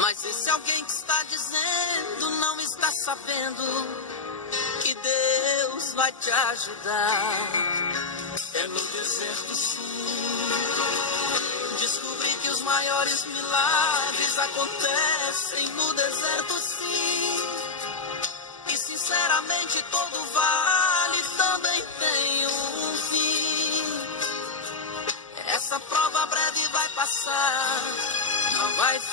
Mas esse alguém que está dizendo não está sabendo que Deus vai te ajudar. É no deserto, sim. Descobri que os maiores milagres acontecem no deserto, sim. E sinceramente todo vale também tem um fim. Essa prova breve vai passar, não vai ficar.